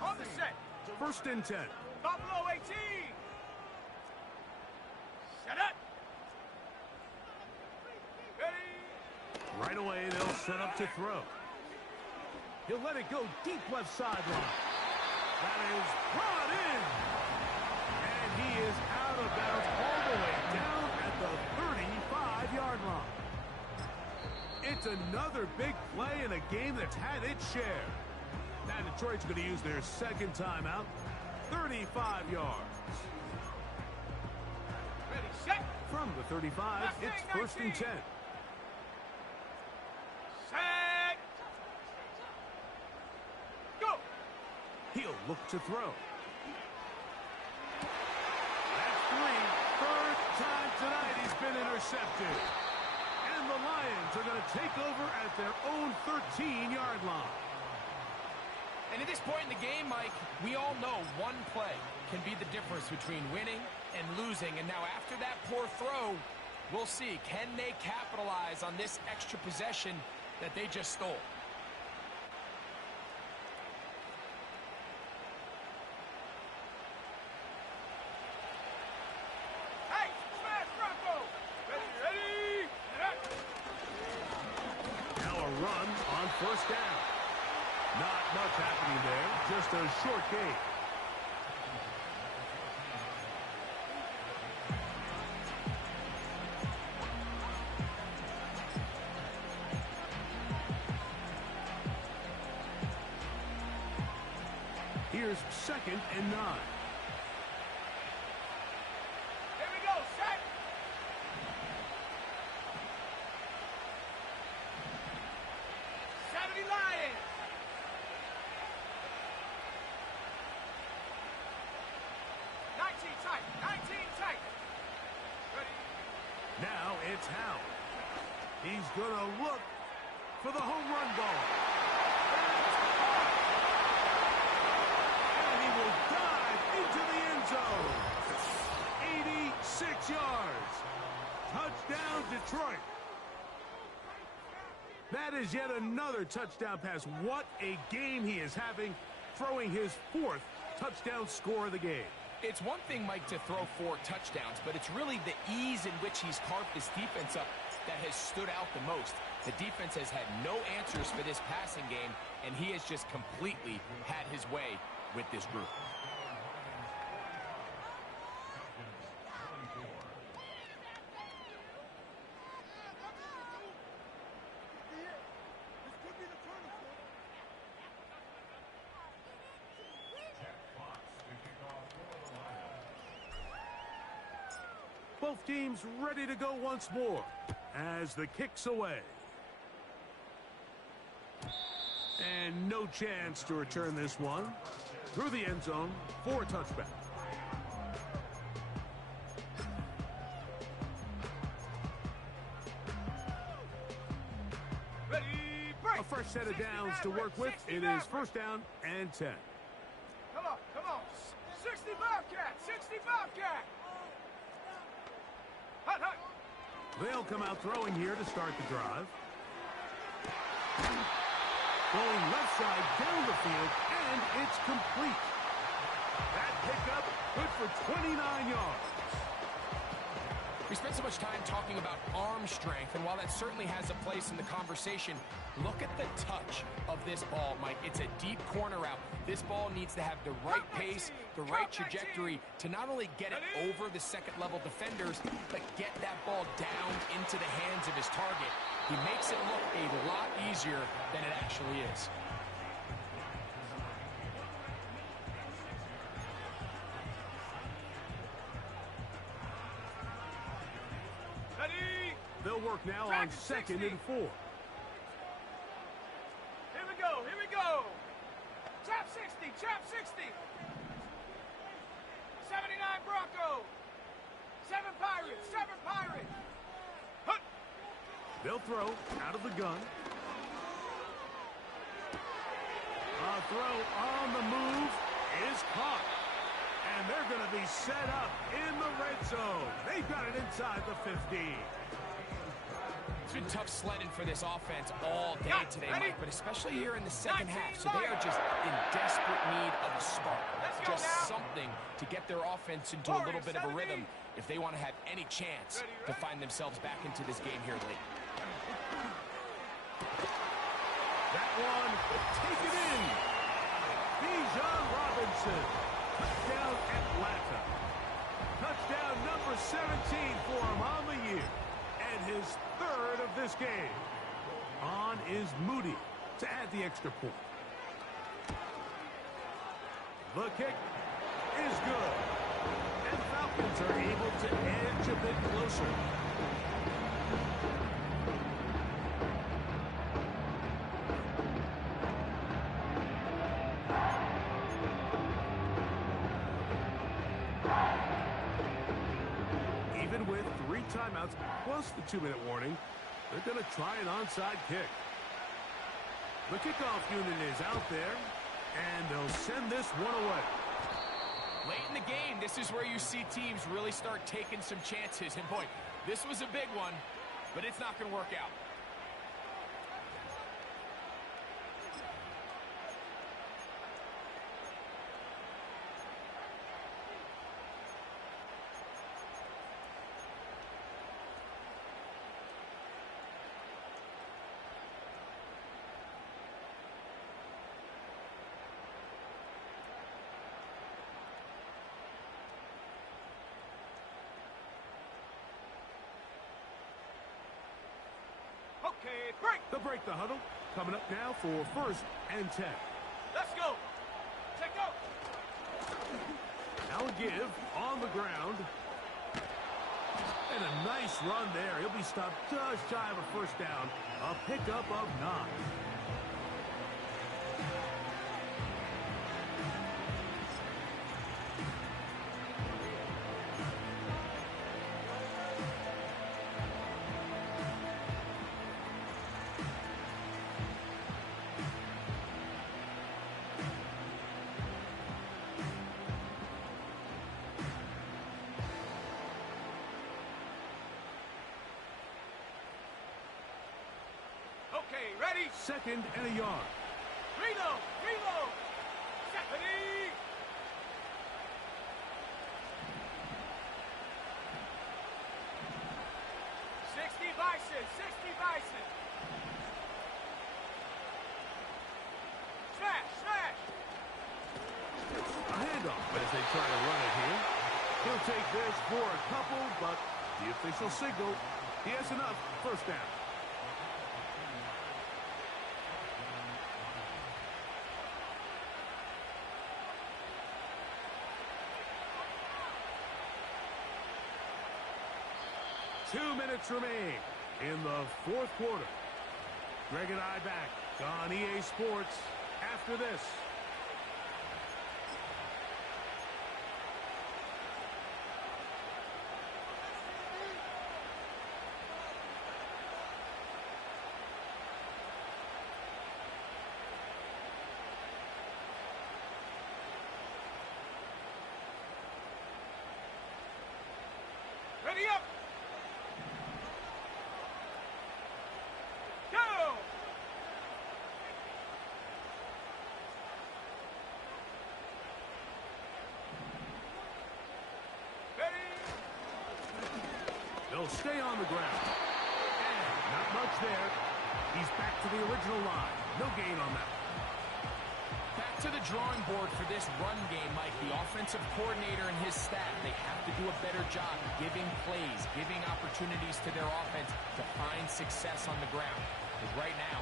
On the set. 1st and 10. Buffalo 18. Set up. Ready. Right away, they'll set up to throw. He'll let it go deep left sideline. That is brought in. And he is out of bounds all the way down at the 35-yard line. It's another big play in a game that's had its share. Now Detroit's going to use their 2nd timeout. 35 yards. Ready, set. From the 35, it's 1st and 10. Set. Go. He'll look to throw. That's 3. 3rd time tonight he's been intercepted. And the Lions are going to take over at their own 13-yard line. And at this point in the game, Mike, we all know one play can be the difference between winning and losing. And now after that poor throw, we'll see, can they capitalize on this extra possession that they just stole? run on first down. Not much happening there, just a short gain. Here's 2nd and 9. Here we go, set. Lions. 19 tight, 19 tight. Ready? Now it's Howard. He's going to look for the home run ball. And he will dive into the end zone. 86 yards. Touchdown, Detroit. That is yet another touchdown pass. What a game he is having, throwing his 4th touchdown score of the game. It's one thing, Mike, to throw 4 touchdowns, but it's really the ease in which he's carved this defense up that has stood out the most. The defense has had no answers for this passing game, and he has just completely had his way with this group. Both teams ready to go once more as the kick's away. And no chance to return this one through the end zone for a touchback. Ready, break. A fresh set of downs to work with. It is 1st down and 10. Come on, come on. 60 Bobcat, 60 Bobcat. Hut, hut. They'll come out throwing here to start the drive. Going left side down the field, and it's complete. That pickup good for 29 yards. We spent so much time talking about arm strength, and while that certainly has a place in the conversation, look at the touch of this ball, Mike. It's a deep corner route. This ball needs to have the right pace, the right trajectory to not only get it over the second-level defenders, but get that ball down into the hands of his target. He makes it look a lot easier than it actually is. They'll work now on 2nd and 4. Here we go, here we go. Chop 60, chop 60. 79 Bronco. 7 Pirates, 7 Pirates. Hut. They'll throw out of the gun. A throw on the move is caught. And they're going to be set up in the red zone. They've got it inside the 15. It's been tough sledding for this offense all day today, Mike, but especially here in the second half. So they are just in desperate need of a spark, just something to get their offense into a little bit of a rhythm if they want to have any chance to find themselves back into this game here late. That one taken in. Bijan Robinson. Touchdown Atlanta. Touchdown number 17 for him on the year. And his 3rd of this game. On is Moody to add the extra point. The kick is good. And Falcons are able to edge a bit closer. Even with 3 timeouts plus the 2-minute warning, they're going to try an onside kick. The kickoff unit is out there, and they'll send this one away. Late in the game, this is where you see teams really start taking some chances. And boy, this was a big one, but it's not going to work out. Break. They'll break the huddle. Coming up now for 1st and 10. Let's go. Check out. Now a give on the ground. And a nice run there. He'll be stopped just shy of a 1st down. A pickup of 9. Okay, ready? 2nd and a yard. Reload. Reload. Ready. 60 Bison. 60 Bison. Smash. Smash. A handoff as they try to run it here. He'll take this for a couple, but the official signal, he has enough. 1st down. Two minutes remain in the 4th quarter. Greg and I back on EA Sports after this. Ready up. Go. Ready. They'll stay on the ground. And not much there. He's back to the original line. No gain on that. Back to the drawing board for this run game, Mike. The offensive coordinator and his staff, they have to do a better job giving plays, giving opportunities to their offense to find success on the ground. Because right now,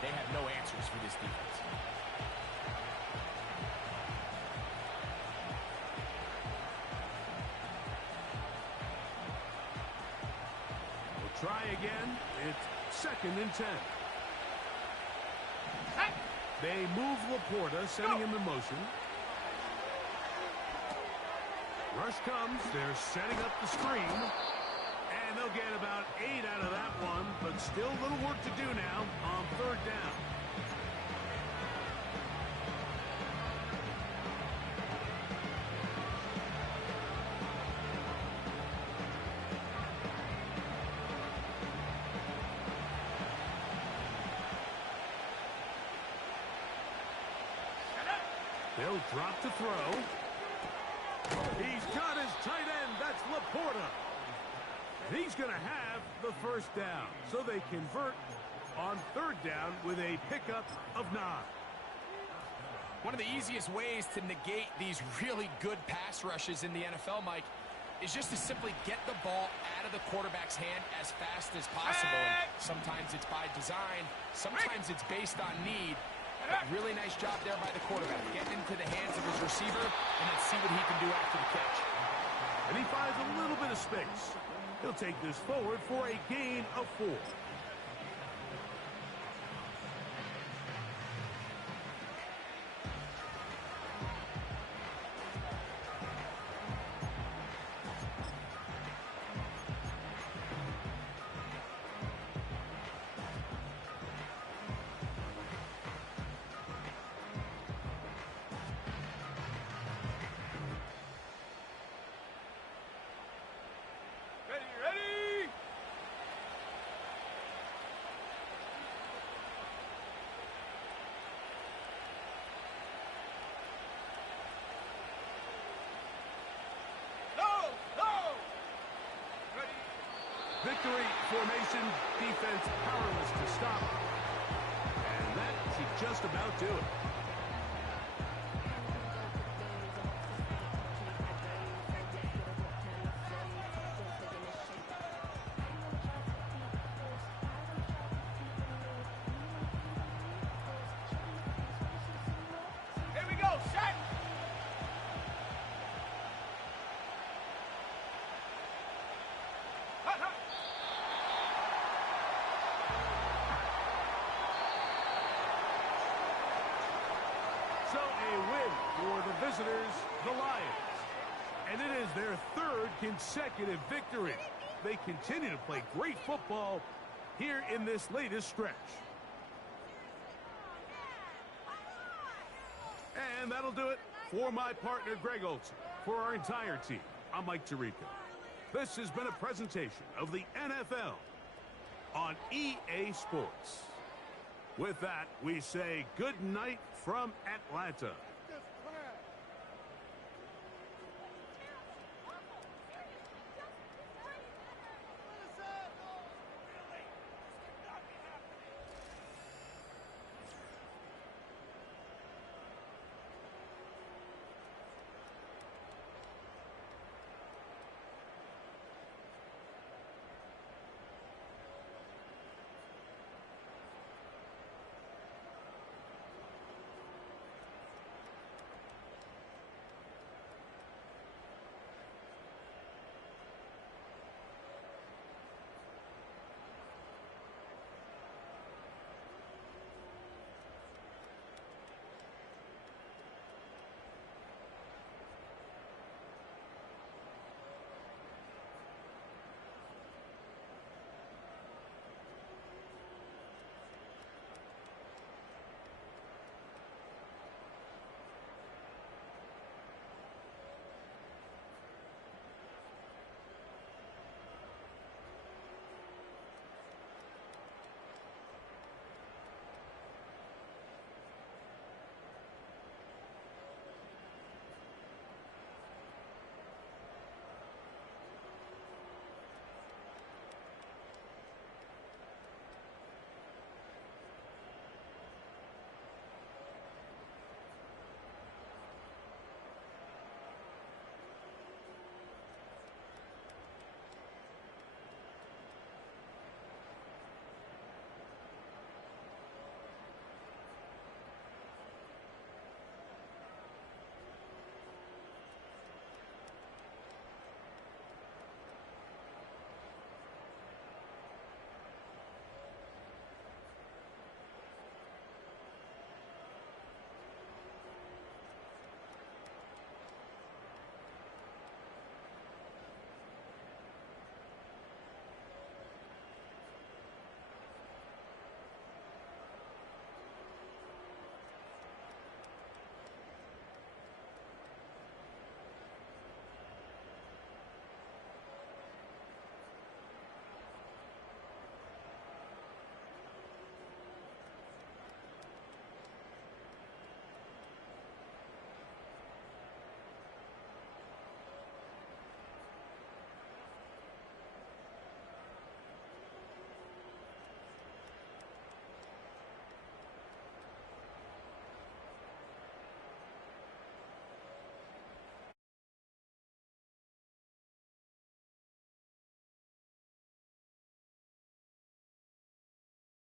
they have no answers for this defense. We'll try again. It's 2nd and 10. Set. They move Laporta, sending him in motion. Rush comes. They're setting up the screen. And they'll get about 8 out of that one, but still a little work to do now on 3rd down. They'll drop to throw. He's got his tight end. That's Laporta. And he's going to have the 1st down. So they convert on 3rd down with a pickup of 9. One of the easiest ways to negate these really good pass rushes in the NFL, Mike, is just to simply get the ball out of the quarterback's hand as fast as possible. And sometimes it's by design. Sometimes it's based on need. But really nice job there by the quarterback, getting into the hands of his receiver, and then see what he can do after the catch. And he finds a little bit of space. He'll take this forward for a gain of 4. Victory formation, defense powerless to stop. And that should just about do it. So a win for the visitors, the Lions. And it is their third consecutive victory. They continue to play great football here in this latest stretch. And that'll do it for my partner, Greg Olson. For our entire team, I'm Mike Tirico. This has been a presentation of the NFL on EA Sports. With that, we say good night from Atlanta.